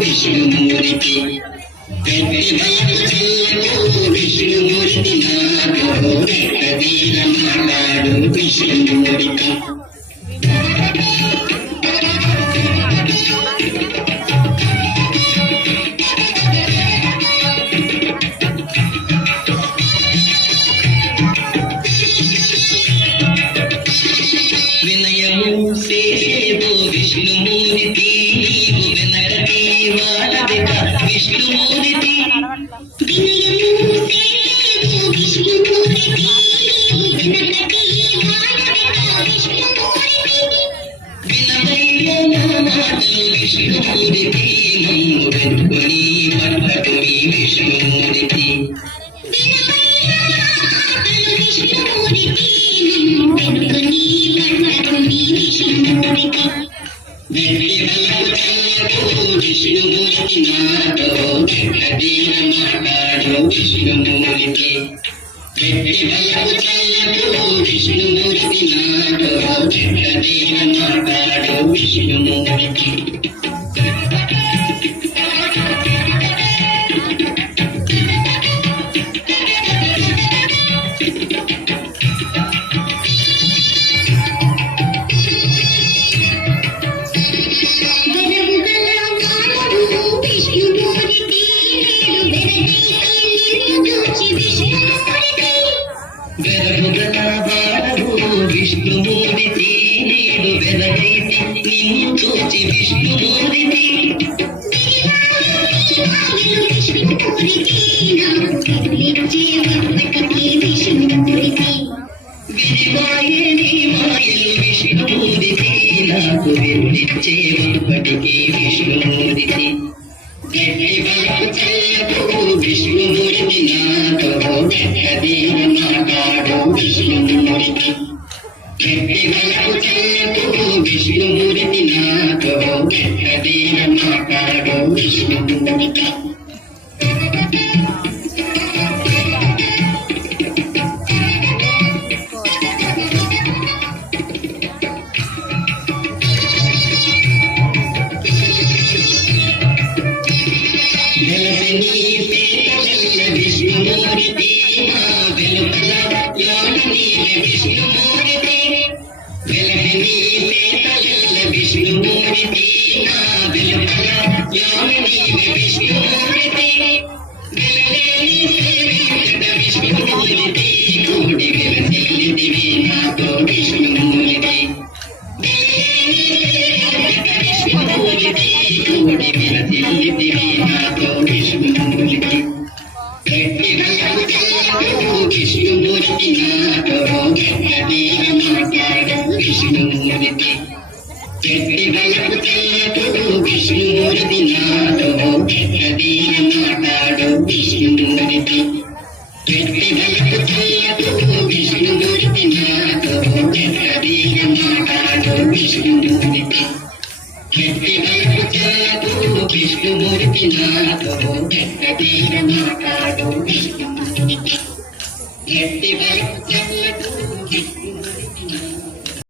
విష్ణుమూర్తి విష్ణుమూర్తి నాతో వీరమాడు విష్ణుమూర్తి వినయము సేసేదో విష్ణుమూర్తి నీవు వినరది వాడదిక విష్ణుమూర్తి వినయము సేసేదో విష్ణుమూర్తి వినరది వాడదిక విష్ణుమూర్తి వినవయ్య నా మాటలు విష్ణుమూర్తి మమ్ము వెతుకొని పట్టకుని విష్ణుమూర్తి విష్ణుమూర్తి నాతో వీరమాడు విష్ణుమూర్తి విష్ణుమూర్తి నాతో వీరమాడు విష్ణుమూర్తి విష్ణుమూర్తి నేడు వెలగైతే నిన్ను చూచి విష్ణుమూర్తి విరివాయే నీ మాయలు విష్ణుమూర్తి నాకు విరిచే ఒక్కటికి విష్ణుమూర్తి విష్ణుమూర్తి నాతో వీరమాడు విష్ణుమూర్తి విష్ణుమూర్తి నాతో వీరమాడు విష్ణుమూర్తి విష్ణుమూర్తి మా వెలుపల విష్ణుమూర్తి విష్ణుమూర్తి నా వెలుపల విష్ణుమూర్తి విష్ణుమూర్తి కూడి విరసిల్లిదివి నాతో విష్ణుమూర్తి విష్ణుమూర్తి కూడి విరసిల్లిదివి నాతో విష్ణుమూర్తి విష్ణుమూర్తి నాతో వీరమాడు విష్ణుమూర్తి విష్ణుమూర్తి నాతో వీరమాడు విష్ణుమూర్తి విష్ణుమూర్తి నాతో వీరమాడు విష్ణుమూర్తి విష్ణుమూర్తి నాతో వీరమాడు విష్ణుమూర్తి